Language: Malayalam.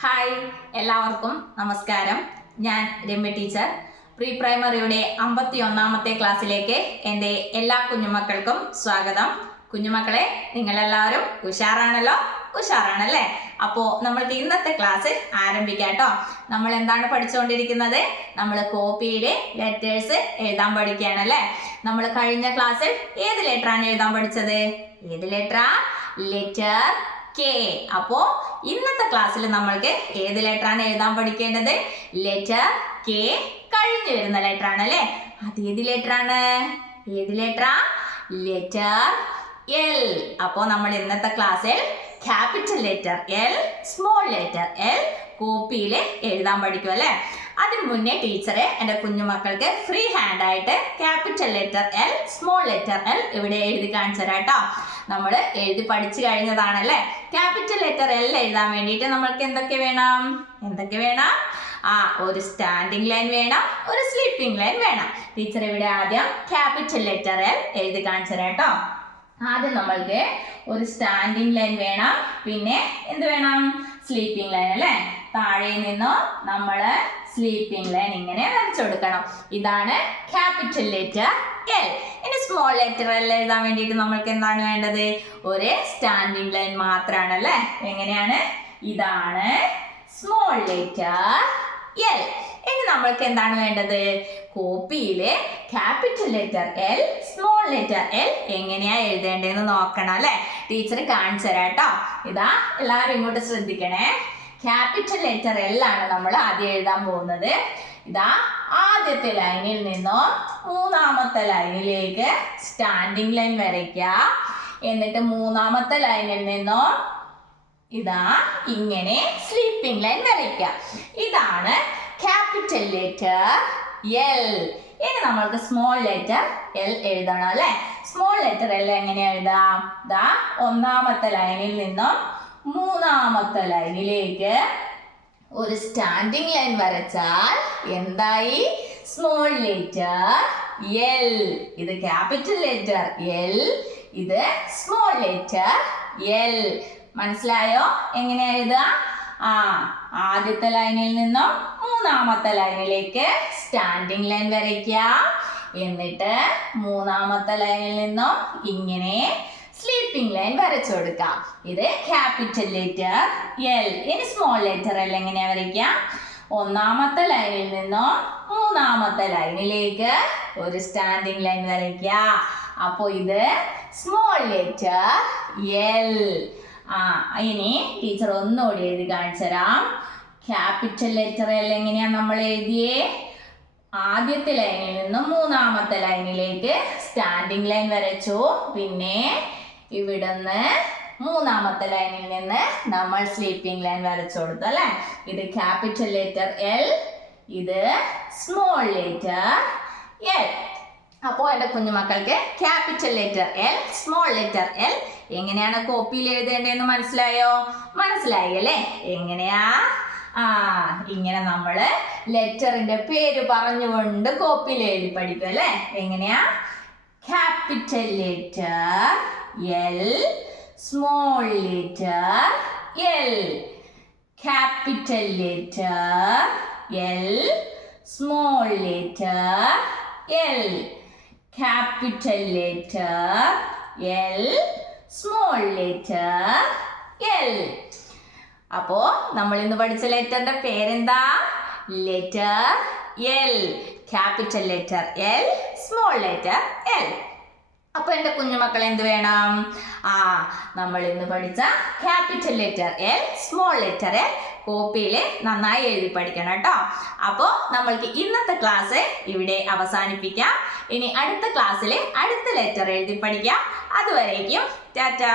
ഹായ്, എല്ലാവർക്കും നമസ്കാരം. ഞാൻ രമ്യ ടീച്ചർ. പ്രീ പ്രൈമറിയുടെ 51ാമത്തെ ക്ലാസ്സിലേക്ക് എൻ്റെ എല്ലാ കുഞ്ഞുമക്കൾക്കും സ്വാഗതം. കുഞ്ഞുമക്കളെ, നിങ്ങളെല്ലാവരും ഉഷാറാണല്ലേ? അപ്പോൾ നമ്മൾക്ക് ഇന്നത്തെ ക്ലാസ് ആരംഭിക്കാം കേട്ടോ. നമ്മൾ എന്താണ് പഠിച്ചുകൊണ്ടിരിക്കുന്നത്? നമ്മൾ കോപ്പിയിലെ ലെറ്റേഴ്സ് എഴുതാൻ പഠിക്കുകയാണല്ലേ. നമ്മൾ കഴിഞ്ഞ ക്ലാസ്സിൽ ഏത് ലെറ്ററാണ് എഴുതാൻ പഠിച്ചത്? ഏത് ലെറ്ററാ? Letter K. അപ്പോ ഇന്നത്തെ ക്ലാസ്സിൽ നമ്മൾക്ക് ഏത് ലെറ്ററാണ് എഴുതാൻ പഠിക്കേണ്ടത്? ലെറ്റർ കെ കഴിഞ്ഞു വരുന്ന ലെറ്റർ ആണ് അല്ലേ. അത് ഏത് ലെറ്ററാണ്? ഏത് ലെറ്ററാ? Letter L. അപ്പോ നമ്മൾ ഇന്നത്തെ ക്ലാസ്സിൽ capital letter L, small letter L കോപ്പിയിൽ എഴുതാൻ പഠിക്കും അല്ലേ. അതിന് മുന്നേ ടീച്ചറെ എൻ്റെ കുഞ്ഞുമക്കൾക്ക് ഫ്രീ ഹാൻഡ് ആയിട്ട് capital letter L, small letter L ഇവിടെ എഴുതി കാണിച്ചു തരാം കേട്ടോ. നമ്മൾ എഴുതി പഠിച്ചു കഴിഞ്ഞതാണല്ലേ. ക്യാപിറ്റൽ ലെറ്റർ എൽ എഴുതാൻ വേണ്ടിയിട്ട് നമ്മൾക്ക് എന്തൊക്കെ വേണം? ഒരു സ്റ്റാൻഡിങ് ലൈൻ വേണം, ഒരു സ്ലീപ്പിംഗ് ലൈൻ വേണം. ടീച്ചർ ഇവിടെ ആദ്യം ക്യാപിറ്റൽ ലെറ്റർ എൽ എഴുതി കാണിച്ചു തരാം കേട്ടോ. ആദ്യം നമ്മൾക്ക് ഒരു സ്റ്റാൻഡിങ് ലൈൻ വേണം, പിന്നെ എന്ത് വേണം? സ്ലീപ്പിംഗ് ലൈൻ അല്ലേ. താഴെ നിന്നും നമ്മൾ സ്ലീപ്പിംഗ് ലൈൻ ഇങ്ങനെ വരച്ചു കൊടുക്കണം. ഇതാണ് ക്യാപിറ്റൽ ലെറ്റർ എൽ. ഇനി സ്മോൾ ലെറ്റർ എൽ എഴുതാൻ വേണ്ടിയിട്ട് നമ്മൾക്ക് എന്താണ് വേണ്ടത്? ഒരു സ്റ്റാൻഡിംഗ് ലൈൻ മാത്രമാണ് അല്ലേ. എങ്ങനെയാണ്? ഇതാണ് സ്മോൾ ലെറ്റർ എൽ. ഇനി നമ്മൾക്ക് എന്താണ് വേണ്ടത്? കോപ്പിയിലെ capital letter L, small letter L എങ്ങനെയാ എഴുതേണ്ടതെന്ന് നോക്കണം അല്ലേ. ടീച്ചർ കാണിച്ചു തരാം കേട്ടോ. ഇതാ, എല്ലാവരും ഇങ്ങോട്ട് ശ്രദ്ധിക്കണേ. ക്യാപിറ്റൽ ലെറ്റർ എൽ ആണ് നമ്മൾ ആദ്യം എഴുതാൻ പോകുന്നത്. ഇതാ, ആദ്യത്തെ ലൈനിൽ നിന്നും മൂന്നാമത്തെ ലൈനിലേക്ക് സ്റ്റാൻഡിംഗ് ലൈൻ വരയ്ക്കുക. എന്നിട്ട് മൂന്നാമത്തെ ലൈനിൽ നിന്നും ഇതാ ഇങ്ങനെ സ്ലീപ്പിംഗ് ലൈൻ വരയ്ക്കുക. ഇതാണ് ക്യാപിറ്റൽ ലെറ്റർ എൽ. ഇനി നമ്മൾക്ക് സ്മോൾ ലെറ്റർ എൽ എഴുതണം അല്ലേ. സ്മോൾ ലെറ്റർ എൽ എങ്ങനെയാ എഴുതാം? ദാ, ഒന്നാമത്തെ ലൈനിൽ നിന്നും മൂന്നാമത്തെ ലൈനിലേക്ക് ഒരു സ്റ്റാൻഡിംഗ് ലൈൻ വരച്ചാൽ എന്തായി? Small letter L. ഇത് ക്യാപിറ്റൽ ലെറ്റർ എൽ, ഇത് സ്മോൾ ലെറ്റർ എൽ. മനസ്സിലായോ? എങ്ങനെയാ എഴുതുക? ആദ്യത്തെ ലൈനിൽ നിന്നും മൂന്നാമത്തെ ലൈനിലേക്ക് സ്റ്റാൻഡിംഗ് ലൈൻ വരയ്ക്കുക. എന്നിട്ട് മൂന്നാമത്തെ ലൈനിൽ നിന്നും ഇങ്ങനെ സ്ലീപ്പിംഗ് ലൈൻ വരച്ചു കൊടുക്കാം. ഇത് ക്യാപിറ്റൽ ലെറ്റർ എൽ. ഇനി സ്മോൾ ലെറ്റർ എൽ എങ്ങനെയാ വരയ്ക്കുക? ഒന്നാമത്തെ ലൈനിൽ നിന്നും മൂന്നാമത്തെ ലൈനിലേക്ക് ഒരു സ്റ്റാൻഡിംഗ് ലൈൻ വരയ്ക്കുക. അപ്പോൾ ഇത് സ്മോൾ ലെറ്റർ എൽ. ഇനി ടീച്ചർ ഒന്നുകൂടി എഴുതി കാണിച്ചു തരാം. ക്യാപിറ്റൽ ലെറ്റർ എൽ എങ്ങനെയാ നമ്മൾ എഴുതിയേ? ആദ്യത്തെ ലൈനിൽ നിന്നും മൂന്നാമത്തെ ലൈനിലേക്ക് സ്റ്റാൻഡിംഗ് ലൈൻ വരച്ചു. പിന്നെ ഇവിടുന്ന് മൂന്നാമത്തെ ലൈനിൽ നിന്ന് നമ്മൾ സ്ലീപ്പിംഗ് ലൈൻ വരച്ചു കൊടുത്തു അല്ലേ. ഇത് ക്യാപിറ്റൽ ലെറ്റർ എൽ, ഇത് സ്മോൾ ലെറ്റർ എൽ. അപ്പോൾ എൻ്റെ കുഞ്ഞുമക്കൾക്ക് capital letter L, small letter L എങ്ങനെയാണ് കോപ്പിയിൽ എഴുതേണ്ടതെന്ന് മനസ്സിലായോ? മനസ്സിലായി അല്ലേ? എങ്ങനെയാ? ഇങ്ങനെ നമ്മൾ ലെറ്ററിന്റെ പേര് പറഞ്ഞുകൊണ്ട് കോപ്പിയിൽ എഴുതി പഠിക്കും അല്ലേ. എങ്ങനെയാ? Capital letter L, small letter L. Capital letter L, small letter L. Capital letter L, small letter L. അപ്പോ നമ്മൾ ഇന്ന് പഠിച്ച ലെറ്ററിന്റെ പേരെന്താ? Letter L. Capital letter L, small letter L. അപ്പൊ എൻ്റെ കുഞ്ഞുമക്കൾ എന്ത് വേണം? നമ്മൾ ഇന്ന് പഠിച്ച capital letter L, small letter L കോപ്പിയിൽ നന്നായി എഴുതി പഠിക്കണം കേട്ടോ. അപ്പോൾ നമ്മൾക്ക് ഇന്നത്തെ ക്ലാസ് ഇവിടെ അവസാനിപ്പിക്കാം. ഇനി അടുത്ത ക്ലാസ്സിൽ അടുത്ത ലെറ്റർ എഴുതി പഠിക്കാം. അതുവരേക്കും ടാറ്റാ.